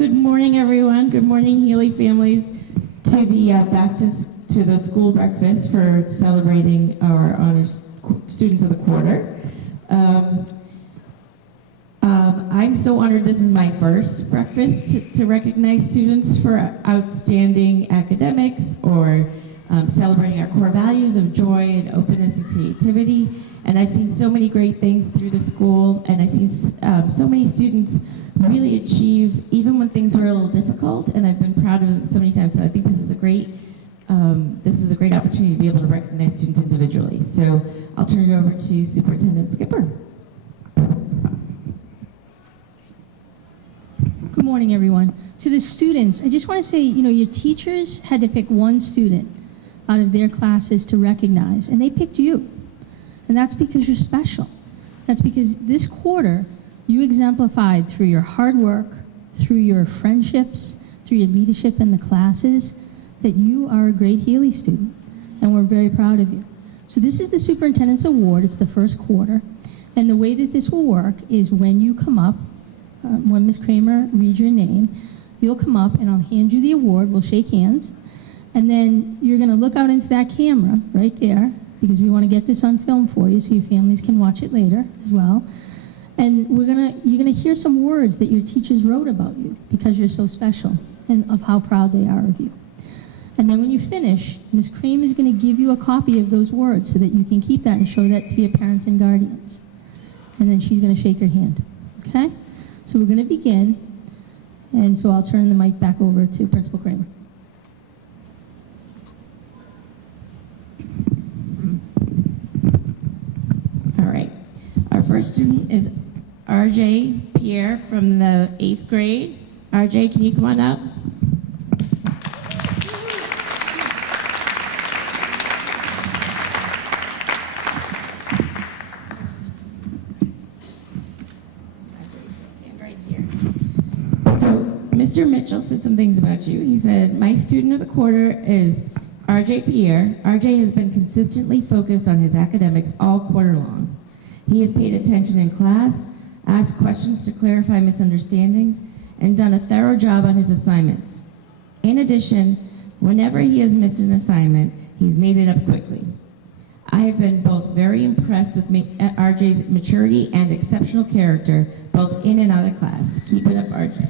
Good morning, everyone. Good morning, Healey families, to the to the school breakfast for celebrating our honors students of the quarter. I'm so honored. This is my first breakfast to recognize students for outstanding academics or celebrating our core values of joy and openness and creativity. And I've seen so many great things through the school, and I've seen so many students really achieve even when things were a little difficult, and I've been proud of them so many times. So I think this is a great opportunity to be able to recognize students individually. So I'll turn it over to Superintendent Skipper. Good morning, everyone. To the students, I just want to say, your teachers had to pick one student out of their classes to recognize, and they picked you. And that's because you're special. That's because this quarter, you exemplified through your hard work, through your friendships, through your leadership in the classes, that you are a great Healey student, and we're very proud of you. So this is the Superintendent's Award. It's the first quarter. And the way that this will work is when you come up, when Ms. Kramer reads your name, you'll come up and I'll hand you the award. We'll shake hands. And then you're going to look out into that camera right there, because we want to get this on film for you so your families can watch it later as well. And you're gonna hear some words that your teachers wrote about you because you're so special and of how proud they are of you. And then when you finish, Ms. Kramer is going to give you a copy of those words so that you can keep that and show that to your parents and guardians. And then she's going to shake your hand. Okay? So we're going to begin. And so I'll turn the mic back over to Principal Kramer. All right. Our first student is RJ Pierre from the 8th grade. RJ, can you come on up? Stand right here. So Mr. Mitchell said some things about you. He said, my student of the quarter is RJ Pierre. RJ has been consistently focused on his academics all quarter long. He has paid attention in class, asked questions to clarify misunderstandings, and done a thorough job on his assignments. In addition, whenever he has missed an assignment, he's made it up quickly. I have been both very impressed with RJ's maturity and exceptional character, both in and out of class. Keep it up, RJ.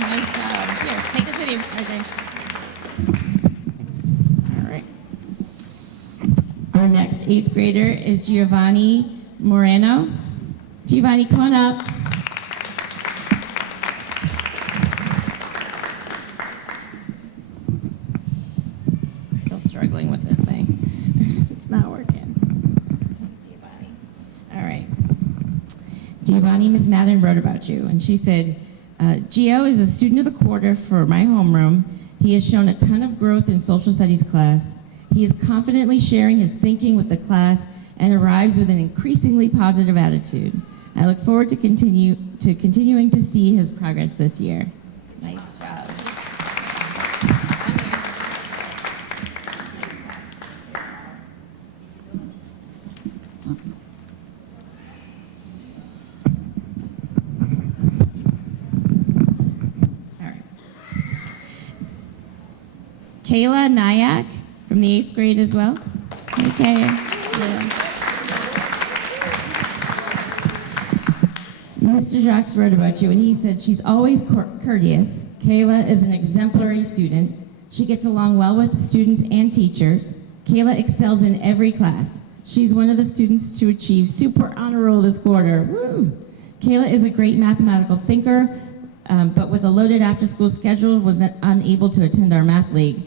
Nice job. Here, take a video, RJ. All right. Our next 8th grader is Giovanni Moreno. Giovanni, come on up. Still struggling with this thing. It's not working. Giovanni. All right. Giovanni, Ms. Madden wrote about you, and she said, Gio is a student of the quarter for my homeroom. He has shown a ton of growth in social studies class. He is confidently sharing his thinking with the class and arrives with an increasingly positive attitude. I look forward to continuing to see his progress this year. Nice job. All right. Kayla Nyack from the 8th grade as well. Okay. Yeah. Mr. Jacques wrote about you, and he said she's always courteous. Kayla is an exemplary student. She gets along well with students and teachers. Kayla excels in every class. She's one of the students to achieve super honor roll this quarter. Woo! Kayla is a great mathematical thinker, but with a loaded after-school schedule, was unable to attend our math league.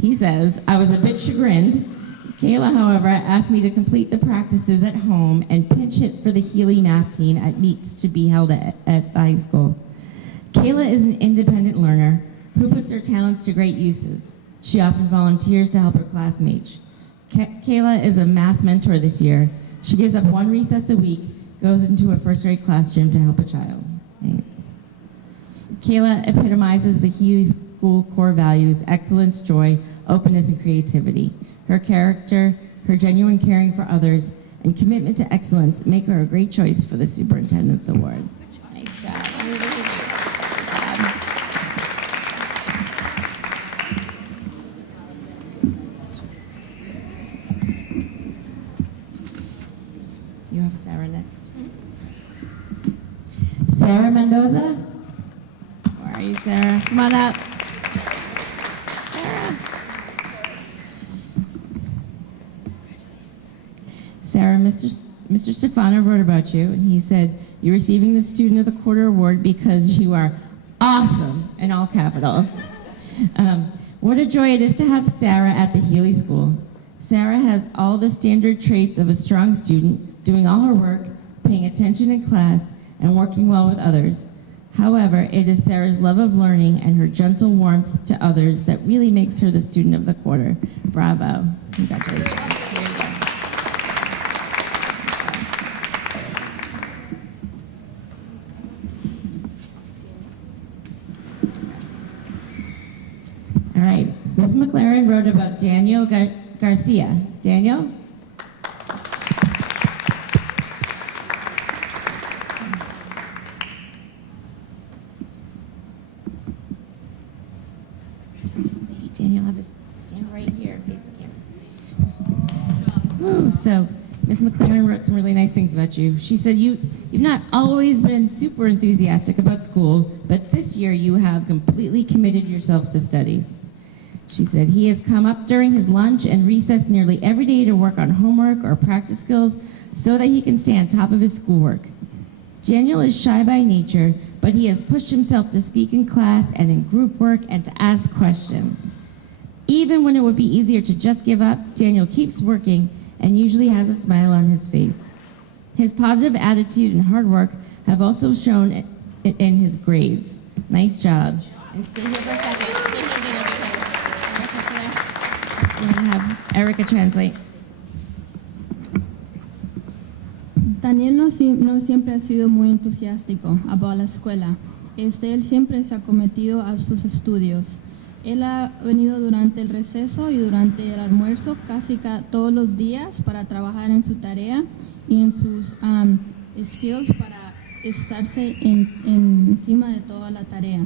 He says, I was a bit chagrined. Kayla, however, asked me to complete the practices at home and pinch hit for the Healey math team at meets to be held at the high school. Kayla is an independent learner who puts her talents to great uses. She often volunteers to help her classmates. Kayla is a math mentor this year. She gives up one recess a week, goes into a first grade classroom to help a child. Nice. Kayla epitomizes the Healey School core values: excellence, joy, openness, and creativity. Her character, her genuine caring for others, and commitment to excellence make her a great choice for the Superintendent's Award. Nice job. Sarah Mendoza. Where are you, Sarah? Come on up. Sarah, Mr. Stefano wrote about you, and he said, you're receiving the Student of the Quarter Award because you are awesome, in all capitals. What a joy it is to have Sarah at the Healey School. Sarah has all the standard traits of a strong student, doing all her work, paying attention in class, and working well with others. However, it is Sarah's love of learning and her gentle warmth to others that really makes her the Student of the Quarter. Bravo. Congratulations. Here you go. All right, Ms. McLaren wrote about Daniel Garcia. Daniel? Daniel, have a stand right here, face the camera. Ooh, so Ms. McLaren wrote some really nice things about you. She said you've not always been super enthusiastic about school, but this year you have completely committed yourself to studies. She said he has come up during his lunch and recess nearly every day to work on homework or practice skills so that he can stay on top of his schoolwork. Daniel is shy by nature, but he has pushed himself to speak in class and in group work and to ask questions. Even when it would be easier to just give up, Daniel keeps working and usually has a smile on his face. His positive attitude and hard work have also shown in his grades. Nice job. And stay here for a second. Stay here, I'm going to have Erica translate. Daniel no siempre ha sido muy entusiástico about la escuela. Él siempre se ha cometido a sus estudios. Él ha venido durante el receso y durante el almuerzo casi todos los días para trabajar en su tarea y en sus skills para estarse encima de toda la tarea.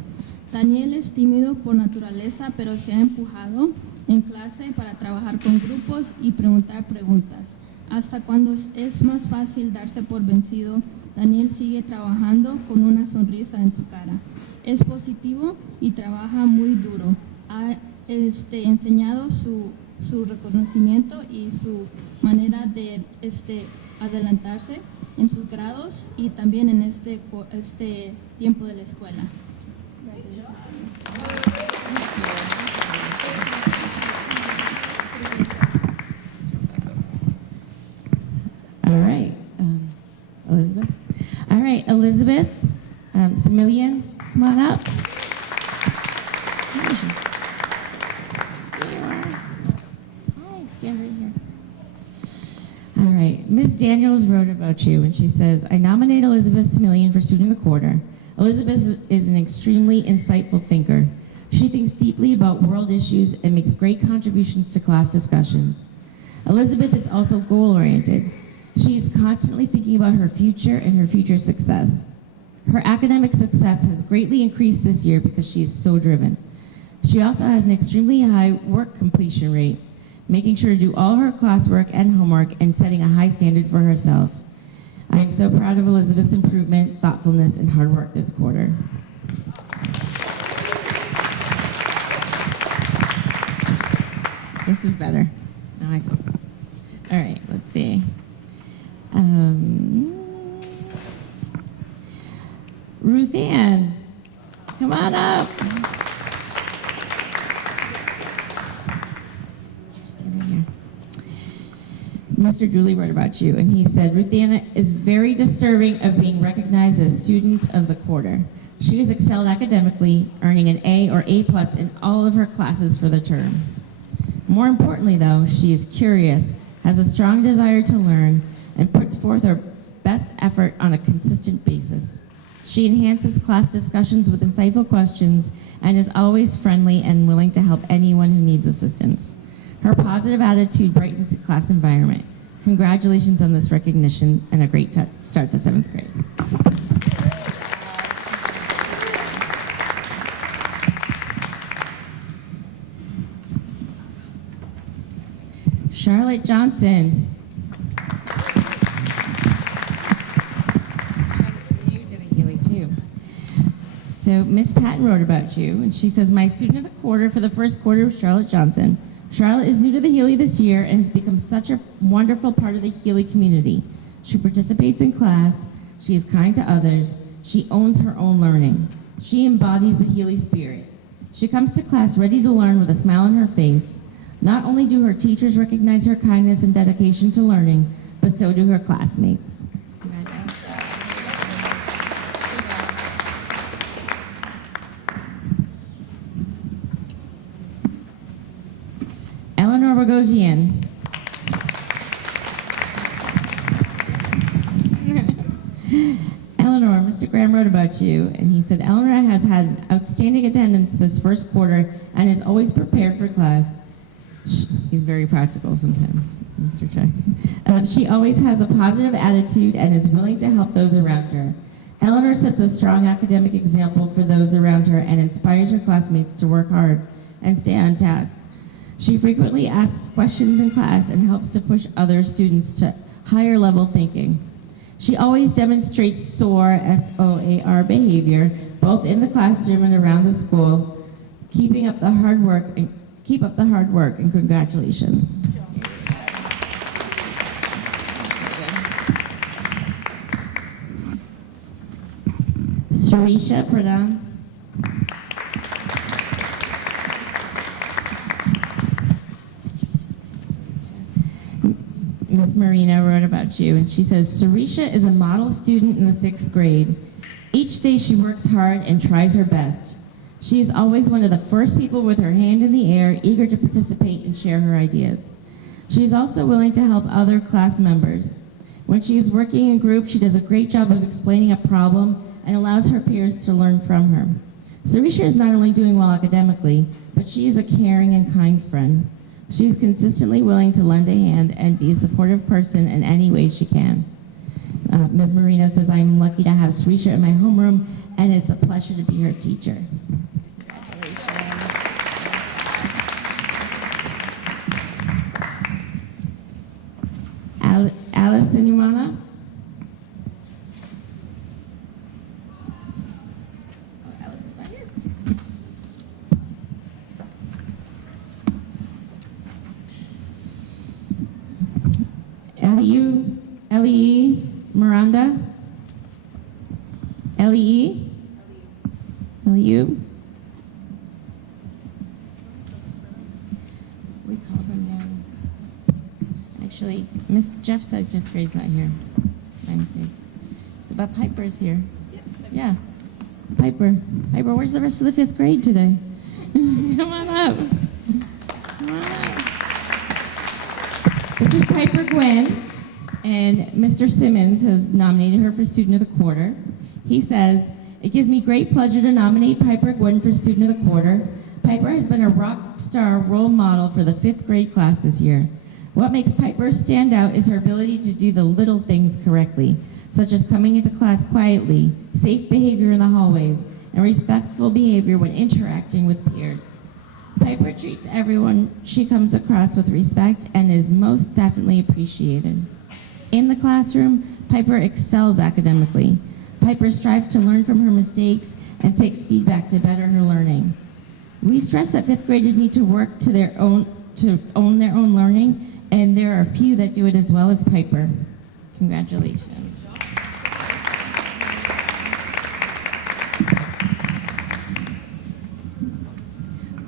Daniel es tímido por naturaleza, pero se ha empujado en clase para trabajar con grupos y preguntar preguntas. Hasta cuando es más fácil darse por vencido, Daniel sigue trabajando con una sonrisa en su cara. Es positivo y trabaja muy duro. Ha enseñado su reconocimiento y su manera de adelantarse en sus grados y también en este tiempo de la escuela. All right, Elizabeth. All right, Elizabeth Similian, come on up. There you are. Hi, stand right here. All right, Ms. Daniels wrote about you, and she says, I nominate Elizabeth Similian for Student of the Quarter. Elizabeth is an extremely insightful thinker. She thinks deeply about world issues and makes great contributions to class discussions. Elizabeth is also goal-oriented. She is constantly thinking about her future and her future success. Her academic success has greatly increased this year because she is so driven. She also has an extremely high work completion rate, making sure to do all her classwork and homework and setting a high standard for herself. I am so proud of Elizabeth's improvement, thoughtfulness, and hard work this quarter. This is better. Now I feel. All right, let's see. Ruth Ann, come on up. Stand right here. Mr. Dooley wrote about you, and he said, Ruth Ann is very deserving of being recognized as Student of the Quarter. She has excelled academically, earning an A or A+ in all of her classes for the term. More importantly, though, she is curious, has a strong desire to learn, and puts forth her best effort on a consistent basis. She enhances class discussions with insightful questions and is always friendly and willing to help anyone who needs assistance. Her positive attitude brightens the class environment. Congratulations on this recognition and a great start to 7th grade. Charlotte Johnson. New to the Healey too. So Miss Patton wrote about you, and she says, my student of the quarter for the first quarter was Charlotte Johnson. Charlotte is new to the Healey this year and has become such a wonderful part of the Healey community. She participates in class, she is kind to others, she owns her own learning. She embodies the Healey spirit. She comes to class ready to learn with a smile on her face. Not only do her teachers recognize her kindness and dedication to learning, but so do her classmates. Eleanor Bogosian. Eleanor, Mr. Graham wrote about you, and he said, Eleanor has had outstanding attendance this first quarter and is always prepared for class. He's very practical sometimes, Mr. Chuck. She always has a positive attitude and is willing to help those around her. Eleanor sets a strong academic example for those around her and inspires her classmates to work hard and stay on task. She frequently asks questions in class and helps to push other students to higher level thinking. She always demonstrates SOAR, S-O-A-R behavior, both in the classroom and around the school. Keep up the hard work and congratulations. Sarisha Pradhan. Miss Marina wrote about you, and she says, Sarisha is a model student in the 6th grade. Each day she works hard and tries her best. She is always one of the first people with her hand in the air, eager to participate and share her ideas. She is also willing to help other class members. When she is working in group, she does a great job of explaining a problem and allows her peers to learn from her. Sarisha is not only doing well academically, but she is a caring and kind friend. She is consistently willing to lend a hand and be a supportive person in any way she can. Ms. Marina says, I'm lucky to have Sarisha in my homeroom, and it's a pleasure to be her teacher. Alice Inuana. Alice is not here. L.E. Miranda. L.E. L.U. We call them now. Actually, Miss Jeff said 5th grade's not here. My mistake. So, but Piper's here. Yeah. Piper. Piper, where's the rest of the 5th grade today? Come on up. Come on up. This is Piper Gwen, and Mr. Simmons has nominated her for Student of the Quarter. He says, it gives me great pleasure to nominate Piper Gwen for Student of the Quarter. Piper has been a rock star role model for the 5th grade class this year. What makes Piper stand out is her ability to do the little things correctly, such as coming into class quietly, safe behavior in the hallways, and respectful behavior when interacting with peers. Piper treats everyone she comes across with respect and is most definitely appreciated. In the classroom, Piper excels academically. Piper strives to learn from her mistakes and takes feedback to better her learning. We stress that 5th graders need to work to own their own learning, and there are a few that do it as well as Piper. Congratulations.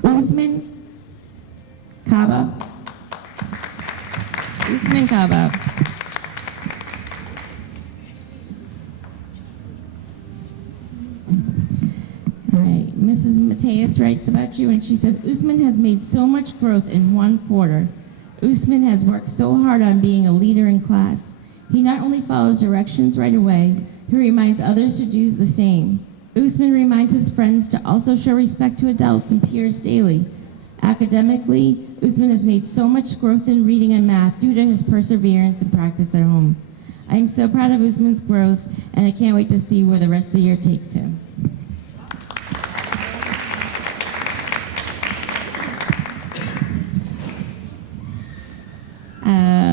Usman Kaba. Usman Kaba. All right, Mrs. Mateus writes about you, and she says, Usman has made so much growth in 1 quarter. Usman has worked so hard on being a leader in class. He not only follows directions right away, he reminds others to do the same. Usman reminds his friends to also show respect to adults and peers daily. Academically, Usman has made so much growth in reading and math due to his perseverance and practice at home. I am so proud of Usman's growth, and I can't wait to see where the rest of the year takes him.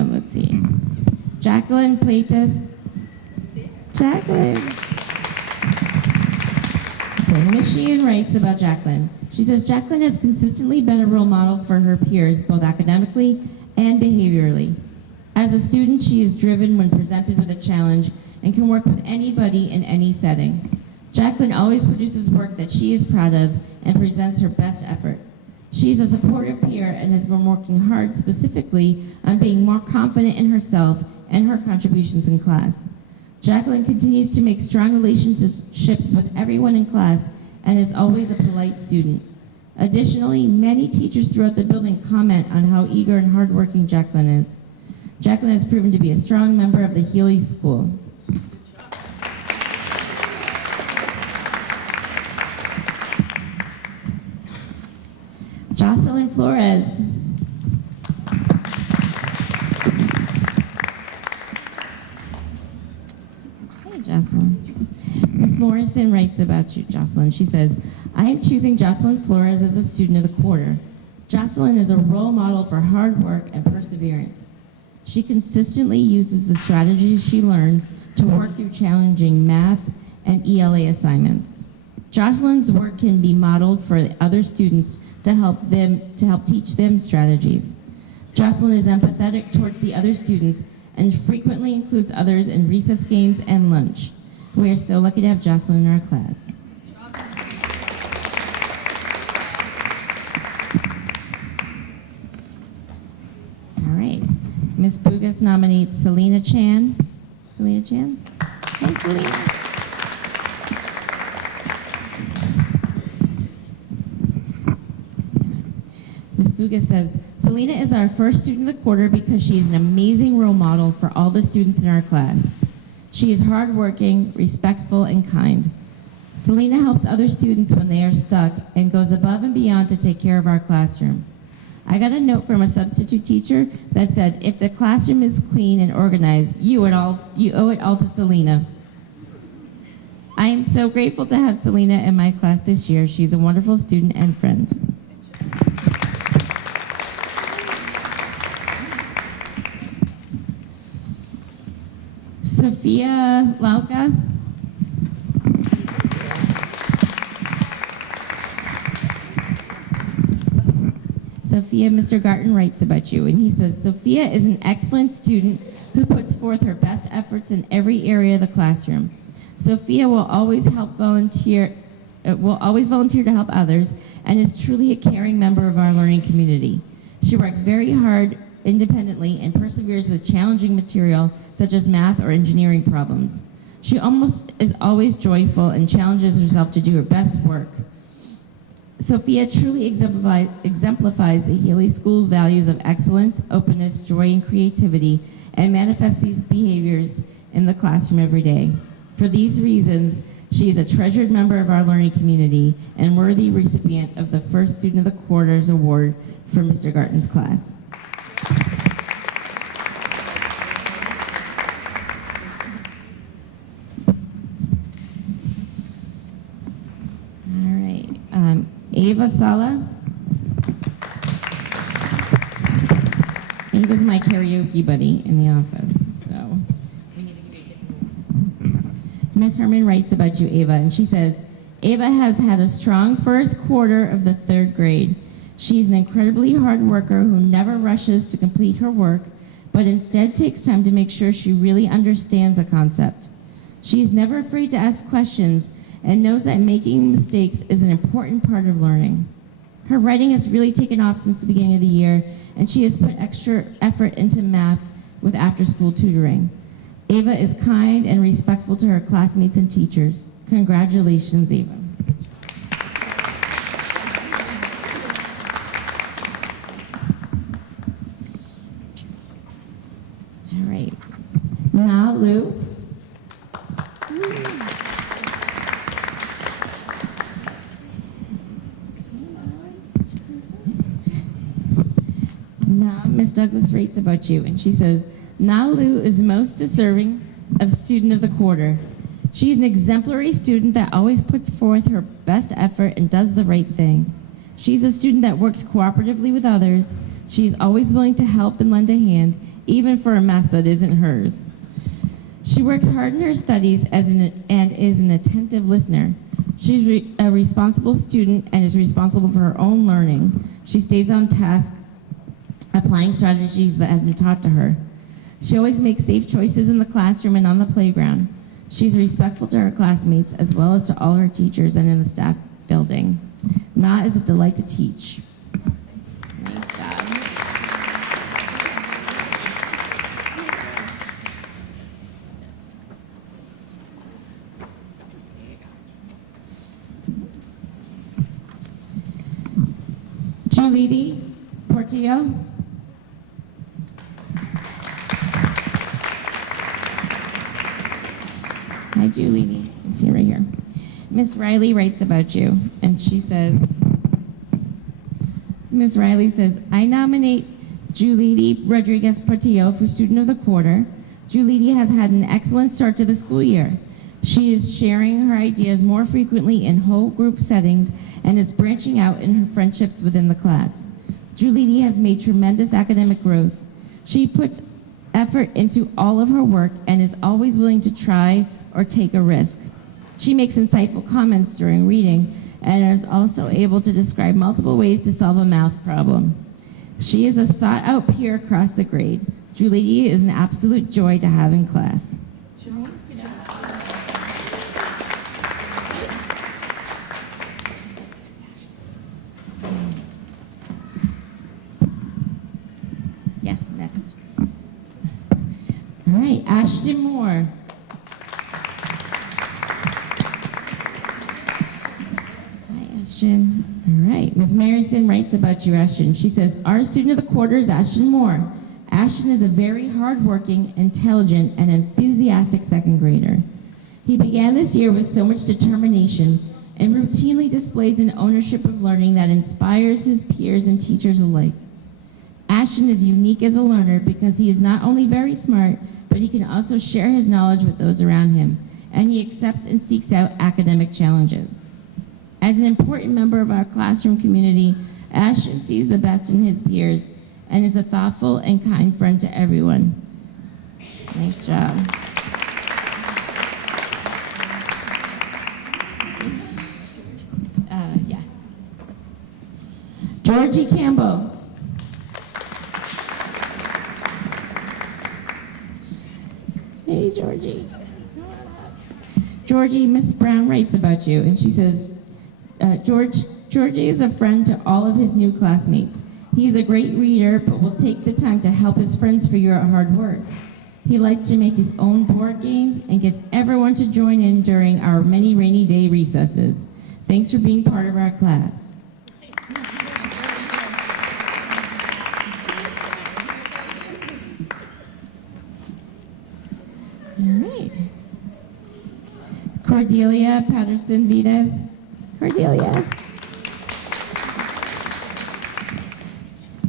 Let's see. Jacqueline Platus. Jacqueline. Okay, Ms. Sheehan writes about Jacqueline. She says, Jacqueline has consistently been a role model for her peers, both academically and behaviorally. As a student, she is driven when presented with a challenge and can work with anybody in any setting. Jacqueline always produces work that she is proud of and presents her best effort. She is a supportive peer and has been working hard specifically on being more confident in herself and her contributions in class. Jacqueline continues to make strong relationships with everyone in class and is always a polite student. Additionally, many teachers throughout the building comment on how eager and hardworking Jacqueline is. Jacqueline has proven to be a strong member of the Healey School. Jocelyn Flores. Hey, Jocelyn. Ms. Morrison writes about you, Jocelyn. She says, I am choosing Jocelyn Flores as a student of the quarter. Jocelyn is a role model for hard work and perseverance. She consistently uses the strategies she learns to work through challenging math and ELA assignments. Jocelyn's work can be modeled for other students to help teach them strategies. Jocelyn is empathetic towards the other students and frequently includes others in recess games and lunch. We are so lucky to have Jocelyn in our class. All right. Ms. Bugas nominates Selena Chan. Selena Chan? Hey, Selena. Ms. Bugas says, Selena is our first student of the quarter because she is an amazing role model for all the students in our class. She is hardworking, respectful, and kind. Selena helps other students when they are stuck and goes above and beyond to take care of our classroom. I got a note from a substitute teacher that said, if the classroom is clean and organized, you owe it all to Selena. I am so grateful to have Selena in my class this year. She's a wonderful student and friend. Sophia Lauka. Sophia, Mr. Garten writes about you, and he says, Sophia is an excellent student who puts forth her best efforts in every area of the classroom. Sophia will always volunteer to help others and is truly a caring member of our learning community. She works very hard independently and perseveres with challenging material such as math or engineering problems. She is always joyful and challenges herself to do her best work. Sophia truly exemplifies the Healey School's values of excellence, openness, joy, and creativity, and manifests these behaviors in the classroom every day. For these reasons, she is a treasured member of our learning community and worthy recipient of the First Student of the Quarter's Award for Mr. Garten's class. All right, Ava Sala. Ava's my karaoke buddy in the office, so we need to give you a different one. Ms. Herman writes about you, Ava, and she says, Ava has had a strong first quarter of the third grade. She's an incredibly hard worker who never rushes to complete her work, but instead takes time to make sure she really understands a concept. She's never afraid to ask questions and knows that making mistakes is an important part of learning. Her writing has really taken off since the beginning of the year, and she has put extra effort into math with after-school tutoring. Ava is kind and respectful to her classmates and teachers. Congratulations, Ava. All right. Na Lu. Now, Ms. Douglas writes about you, and she says, Nalu is most deserving of Student of the Quarter. She's an exemplary student that always puts forth her best effort and does the right thing. She's a student that works cooperatively with others. She's always willing to help and lend a hand, even for a mess that isn't hers. She works hard in her studies and is an attentive listener. She's a responsible student and is responsible for her own learning. She stays on task, applying strategies that have been taught to her. She always makes safe choices in the classroom and on the playground. She's respectful to her classmates as well as to all her teachers and in the staff building. Na is a delight to teach. Nice job. Julidi Portillo. Hi, Julidi. It's here right here. Miss Riley writes about you, and she says, Miss Riley says, I nominate Julidi Rodriguez Portillo for Student of the Quarter. Julidi has had an excellent start to the school year. She is sharing her ideas more frequently in whole group settings and is branching out in her friendships within the class. Julidi has made tremendous academic growth. She puts effort into all of her work and is always willing to try or take a risk. She makes insightful comments during reading and is also able to describe multiple ways to solve a math problem. She is a sought-out peer across the grade. Julidi is an absolute joy to have in class. Yes, next. All right, Ashton Moore. Ashton. All right, Ms. Marison writes about you, Ashton. She says, our student of the quarter is Ashton Moore. Ashton is a very hardworking, intelligent, and enthusiastic second grader. He began this year with so much determination and routinely displays an ownership of learning that inspires his peers and teachers alike. Ashton is unique as a learner because he is not only very smart, but he can also share his knowledge with those around him, and he accepts and seeks out academic challenges. As an important member of our classroom community, Ashton sees the best in his peers and is a thoughtful and kind friend to everyone. Nice job. Yeah. Georgie Campbell. Hey, Georgie. Georgie, Miss Brown writes about you, and she says, Georgie is a friend to all of his new classmates. He is a great reader, but will take the time to help his friends figure out hard words. He likes to make his own board games and gets everyone to join in during our many rainy day recesses. Thanks for being part of our class. All right. Cordelia Patterson Vitas. Cordelia.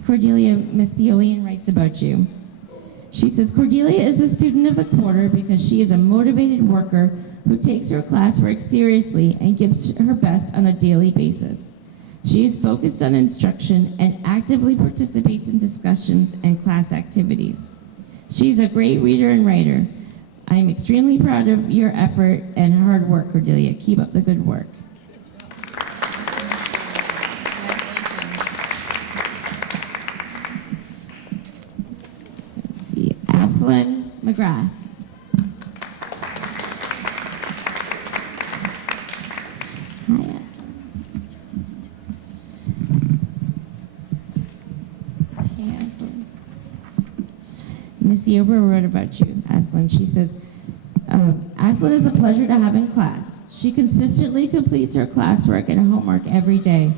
Cordelia, Miss Theolian writes about you. She says, Cordelia is the student of the quarter because she is a motivated worker who takes her classwork seriously and gives her best on a daily basis. She is focused on instruction and actively participates in discussions and class activities. She is a great reader and writer. I am extremely proud of your effort and hard work, Cordelia. Keep up the good work. Athlon McGrath. Hi. Miss Yober wrote about you, Aslan. She says, Aslan is a pleasure to have in class. She consistently completes her classwork and homework every day.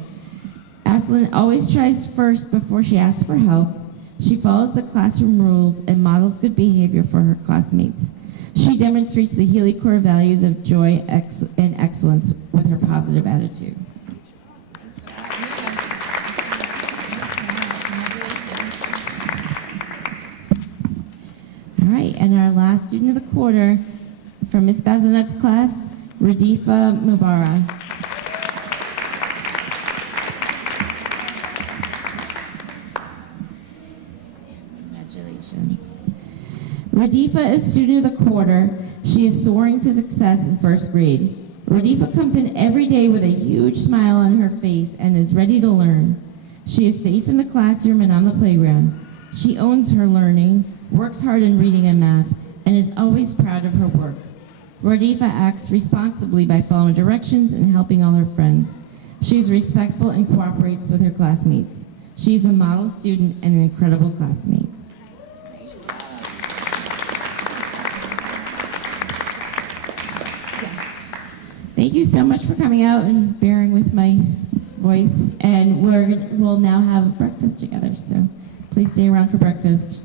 Aslan always tries first before she asks for help. She follows the classroom rules and models good behavior for her classmates. She demonstrates the Healey core values of joy and excellence with her positive attitude. All right, and our last student of the quarter from Miss Bazanet's class, Radifa Mubarak. Congratulations. Radifa is student of the quarter. She is soaring to success in first grade. Rodifa comes in every day with a huge smile on her face and is ready to learn. She is safe in the classroom and on the playground. She owns her learning, works hard in reading and math, and is always proud of her work. Rodifa acts responsibly by following directions and helping all her friends. She is respectful and cooperates with her classmates. She is a model student and an incredible classmate. Thank you so much for coming out and bearing with my voice. And we'll now have breakfast together, so please stay around for breakfast.